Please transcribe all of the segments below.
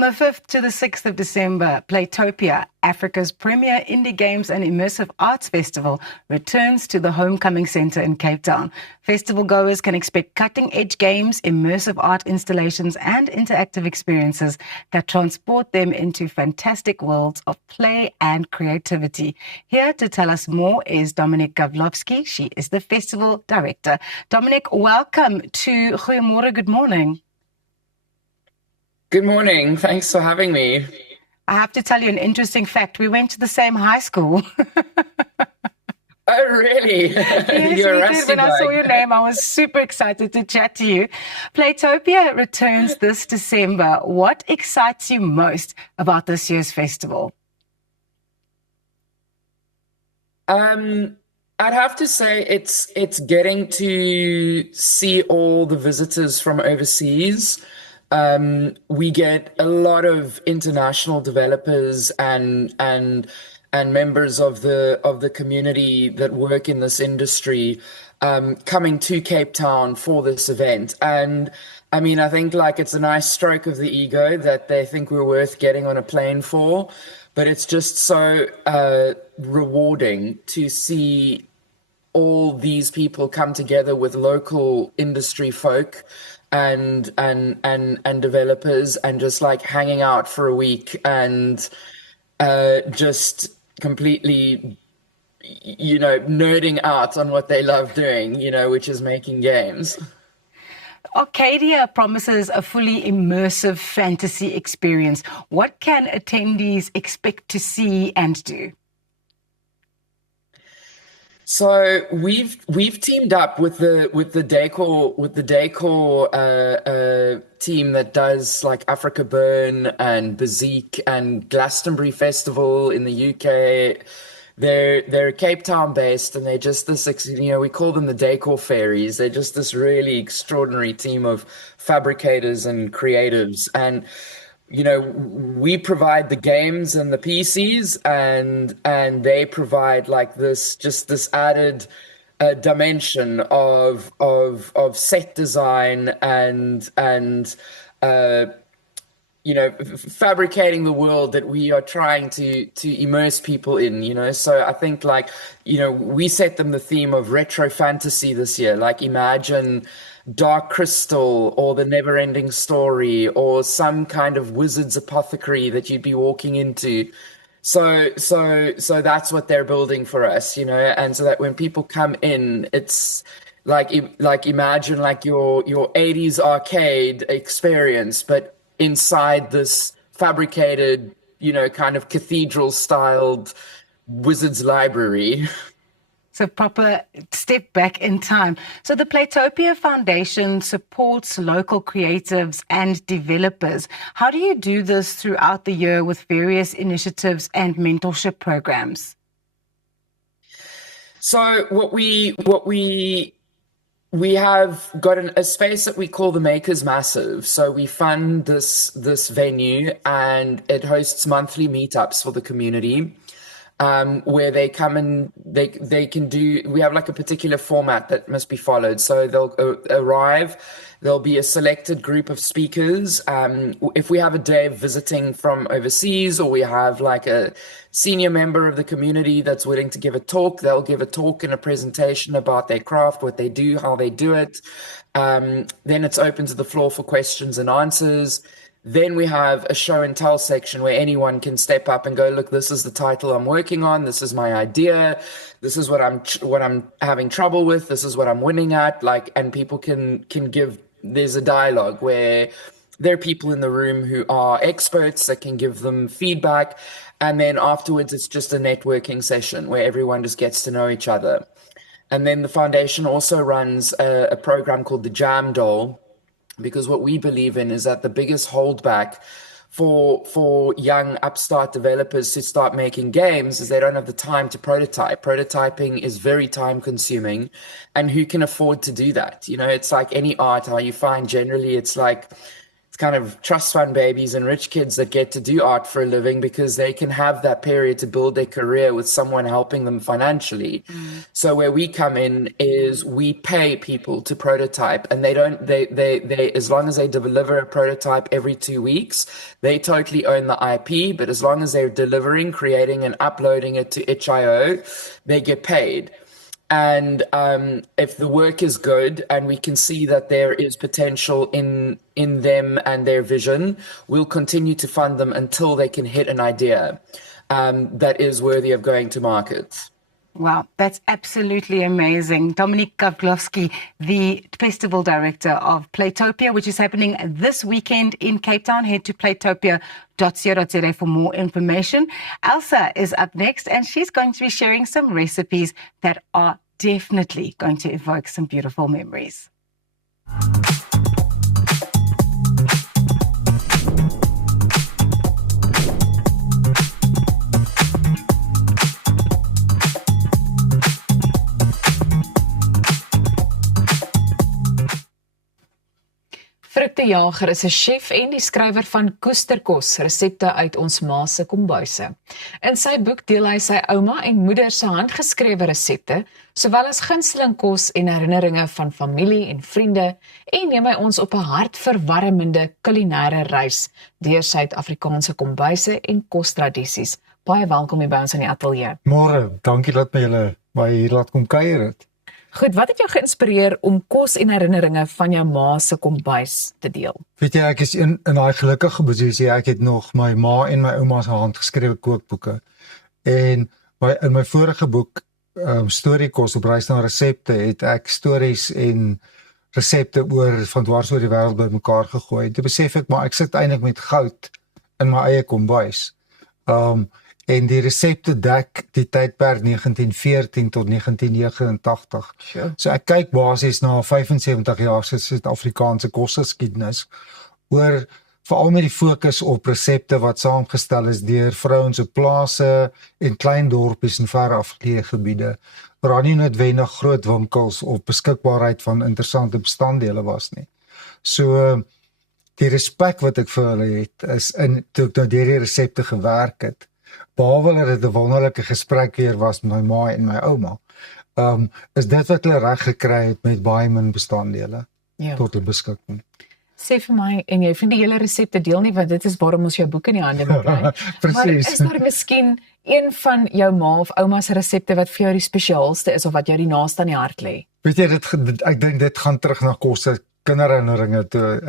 From the 5th to the 6th of December, Playtopia, Africa's premier indie games and immersive arts festival, returns to the Homecoming Centre in Cape Town. Festival goers can expect cutting-edge games, immersive art installations and interactive experiences that transport them into fantastic worlds of play and creativity. Here to tell us more is Dominique Gavlovsky. She is the festival director. Dominique, welcome to Goeiemorgen. Good morning. Good morning. Thanks for having me. I have to tell you an interesting fact. We went to the same high school. Oh, really? Yes, You're we a did. rusty When I saw bug. your name, I was super excited to chat to you. Playtopia returns this December. What excites you most about this year's festival? I'd have to say it's getting to see all the visitors from overseas. We get a lot of international developers and members of the community that work in this industry coming to Cape Town for this event. And I mean, I think like it's a nice stroke of the ego that they think we're worth getting on a plane for, but it's just so rewarding to see all these people come together with local industry folk and developers and just like hanging out for a week and just completely nerding out on what they love doing, which is making games. Arcadia promises a fully immersive fantasy experience. What can attendees expect to see and do? So we've teamed up with the Decor team that does like Africa Burn and Bazique and Glastonbury Festival in the UK. They're Cape Town based and they're just we call them the Decor Fairies. They're just this really extraordinary team of fabricators and creatives. And we provide the games and the PCs and they provide like this added dimension of set design and fabricating the world that we are trying to immerse people in. So I think we set them the theme of retro fantasy this year. Like imagine Dark Crystal or the Never-Ending Story or some kind of wizard's apothecary that you'd be walking into. So that's what they're building for us, and so that when people come in, it's like imagine like your 80s arcade experience, but inside this fabricated, kind of cathedral styled wizard's library. So proper step back in time. So the Playtopia Foundation supports local creatives and developers. How do you do this throughout the year with various initiatives and mentorship programs? So what we have got a space that we call the Makers Massive. So we fund this venue and it hosts monthly meetups for the community. Where they come and they can do, we have like a particular format that must be followed. So they'll arrive, there'll be a selected group of speakers. If we have a day visiting from overseas or we have like a senior member of the community that's willing to give a talk, they'll give a talk and a presentation about their craft, what they do, how they do it. Then it's open to the floor for questions and answers. Then we have a show and tell section where anyone can step up and go, look, this is the title I'm working on. This is my idea. This is what I'm having trouble with. This is what I'm winning at. And people can give, there's a dialogue where there are people in the room who are experts that can give them feedback. And then afterwards, it's just a networking session where everyone just gets to know each other. And then the foundation also runs a program called the Jam Doll, because what we believe in is that the biggest holdback for young upstart developers to start making games is they don't have the time to prototype. Prototyping is very time consuming, and who can afford to do that? It's like any art, how you find generally it's kind of trust fund babies and rich kids that get to do art for a living because they can have that period to build their career with someone helping them financially. So where we come in is we pay people to prototype, and they as long as they deliver a prototype every 2 weeks, they totally own the IP, but as long as they're delivering, creating and uploading it to itch.io, they get paid. And if the work is good and we can see that there is potential in them and their vision, we'll continue to fund them until they can hit an idea that is worthy of going to market. Wow, that's absolutely amazing. Dominique Kavlovsky, the festival director of Playtopia, which is happening this weekend in Cape Town. Head to playtopia.co.za for more information. Elsa is up next, and she's going to be sharing some recipes that are definitely going to evoke some beautiful memories. Frick de Jager is 'n chef en die skrywer van Koesterkos, resepte uit ons ma se kombuise. In sy boek deel hy sy ouma en moeder se handgeskrewe resepte, sowel as gunsteling kos en herinneringe van familie en vriende, en neem hy ons op 'n hartverwarmende kulinaire reis deur Suid-Afrikaanse kombuise en kostradisies. Baie welkom hier by ons in die ateljee. Môre, dankie dat my julle by hier laat kom kuier het. Goed, wat het jou geïnspireer om kos en herinneringe van jou ma se kombuis te deel? Weet jy, ek is in daai gelukkige posisie, ek het nog my ma en my ouma se handgeskrewe kookboeke. En in my vorige boek, Storiekos op reis na resepte, het ek stories en resepte van dwars oor die wêreld bymekaar gegooi. Toe besef ek, maar ek sit eintlik met goud in my eie kombuis. En die resepte dek die tydperk 1914 tot 1989. Sure. So ek kyk basies na 75 jaar se Suid-Afrikaanse kosgeskiedenis oor veral met die fokus op resepte wat saamgestel is deur vrouens op plase en klein dorpies en ver afgeleë gebiede, waar daar nie noodwendig groot winkels of beskikbaarheid van interessante bestanddele was nie. So die respek wat ek vir hulle het is toe ek deur die resepte gewerk het. Behalwe dat dit 'n wonderlike gesprek weer was met my ma en my ouma, is dit wat hulle reg gekry het met baie min bestanddele tot hulle beskikking. Sê vir my, en jy vind die hele resepte deel nie, want dit is waarom ons jou boek in die hande moet kry. Presies. Maar is daar miskien een van jou ma of ouma se resepte wat vir jou die spesiaalste is of wat jou die naaste aan die hart lê? Weet jy, ek dink dit gaan terug na kinderherinneringe toe.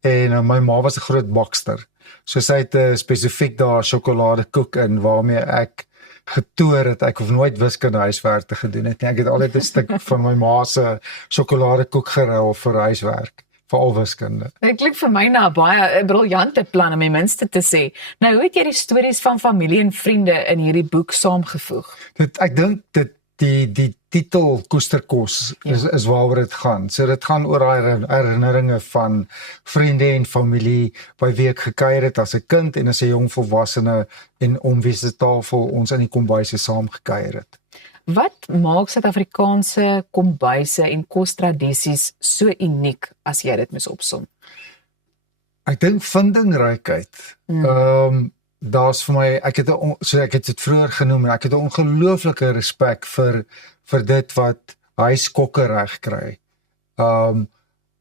En my ma was 'n groot bakster. So sy het spesifiek daar sjokoladekoek in waarmee ek getoer het. Ek hoef nooit wiskunde huiswerk te gedoen het nie. Ek het altyd 'n stuk van my ma se sjokoladekoek geruil vir huiswerk, veral wiskunde. Dit klink vir my na 'n baie briljante plan om die minste te sê. Nou, hoe het jy die stories van familie en vriende in hierdie boek saamgevoeg? Ek dink die titel Koesterkos is waaroor dit gaan. So dit gaan oor daai herinneringe van vriende en familie by wie ek gekuier het as 'n kind en as 'n jong volwassene en om wie se tafel ons in die kombuise saam gekuier het. Wat maak Suid-Afrikaanse kombuise en kostradisies so uniek as jy dit moet opsom? Ek dink vindingrykheid. Daar's vir my, ek het dit vroeër genoem, en ek het 'n ongelooflike respek vir dit wat huiskokke reg kry.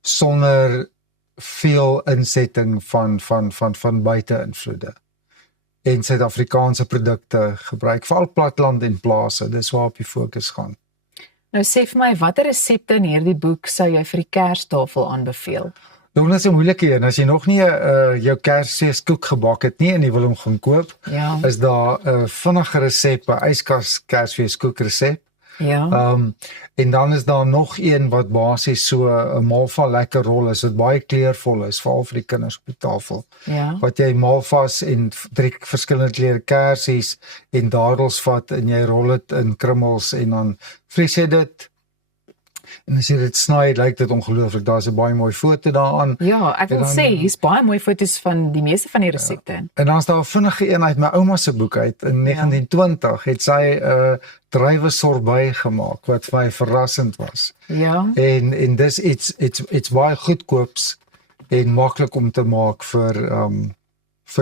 Sonder veel insetting van buite-invloede. En Suid-Afrikaanse produkte gebruik, veral platland en plase, dis waarop die fokus gaan. Nou sê vir my, watter resepte in hierdie boek sou jy vir die Kerstafel aanbeveel? Dit is 'n moeilike een. As jy nog nie jou Kersfeeskoek gebak het nie en jy wil hom gaan koop, is daar 'n vinnige resep, 'n yskas Kersfeeskoek resep. En dan is daar nog een wat basies so 'n malva lekker rol is, wat baie kleurvol is, veral vir die kinders op die tafel. Wat jy malvas en 3 verskillende kleure kersies en dadels vat en jy rol dit in krummels en dan vries jy dit. En as jy dit sny, lyk dit ongelooflik. Daar's 'n baie mooi foto daaraan. Ja, ek wil sê, hier's baie mooi foto's van die meeste van die resepte. En dan is daar 'n vinnige een uit my ouma se boek uit. In 1920 het sy 'n druiwe sorbet gemaak wat vir my verrassend was. En dis iets baie goedkoops en maklik om te maak vir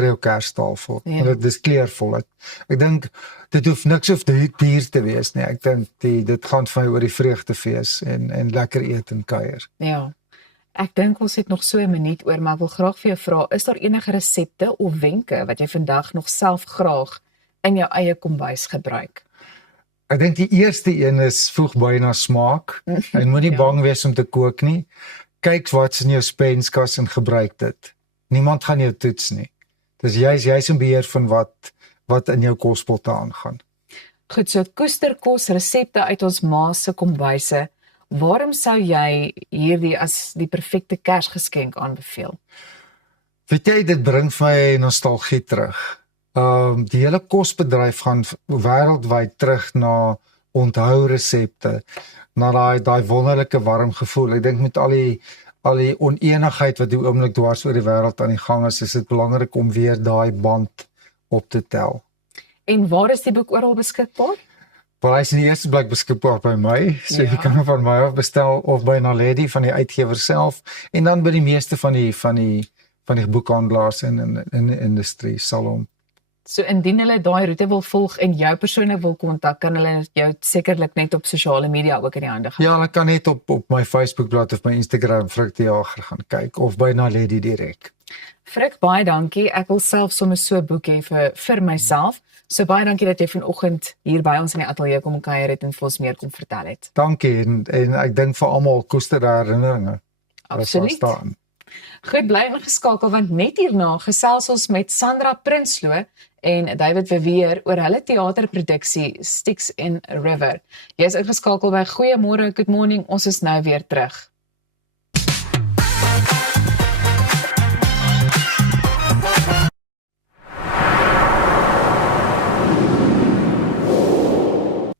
jou Kerstafel. Ja. Want dit is kleurvol. Ek dink dit hoef niks of duur te wees nie. Ek dink dit gaan vir my oor die vreugdefees en lekker eet en kuier. Ja. Ek dink ons het nog so 'n minuut oor, maar ek wil graag vir jou vra, is daar enige resepte of wenke wat jy vandag nog self graag in jou eie kombuis gebruik? Ek dink die eerste een is voeg by na smaak. En moenie Ja. bang wees om te kook nie. Kyk wat's in jou spenskas en gebruik dit. Niemand gaan jou toets nie. Dis jy's in beheer van wat in jou kospotte aangaan. Goed, so koesterkos resepte uit ons ma se kombuise. Waarom sou jy hierdie as die perfekte Kersgeskenk aanbeveel? Weet jy, dit bring vir my nostalgie terug. Die hele kosbedryf gaan wêreldwyd terug na onthou resepte, na daai wonderlike warm gevoel. Ek dink met al die oneenigheid wat die oomblik dwars oor die wêreld aan die gang is dit belangrik om weer daai band op te tel. En waar is die boek oral beskikbaar? Maar hy is in die eerste plek beskikbaar by my, so Ja. jy kan hom van my af bestel of by Naledi van die uitgewer self en dan by die meeste van die boekhandelaars in die industrie sal hom. So indien hulle daai roete wil volg en jou persoonlik wil kontak, kan hulle jou sekerlik net op sosiale media ook in die hande gaan. Ja, hulle kan net op my Facebookblad of my Instagram Frik die Jager gaan kyk of by Naledi direk. Frik, baie dankie. Ek wil self sommer so 'n boek hê vir myself. So baie dankie dat jy vanoggend hier by ons in die ateljee kom kuier het en vir ons meer kom vertel het. Dankie en ek dink vir almal koester daar herinneringe. Absoluut. Goed, bly ingeskakel want net hierna gesels ons met Sandra Prinsloo en David Verweer oor hulle teaterproduksie Styx in River. Jy is ingeskakel by Goeiemôre, Good Morning. Ons is nou weer terug.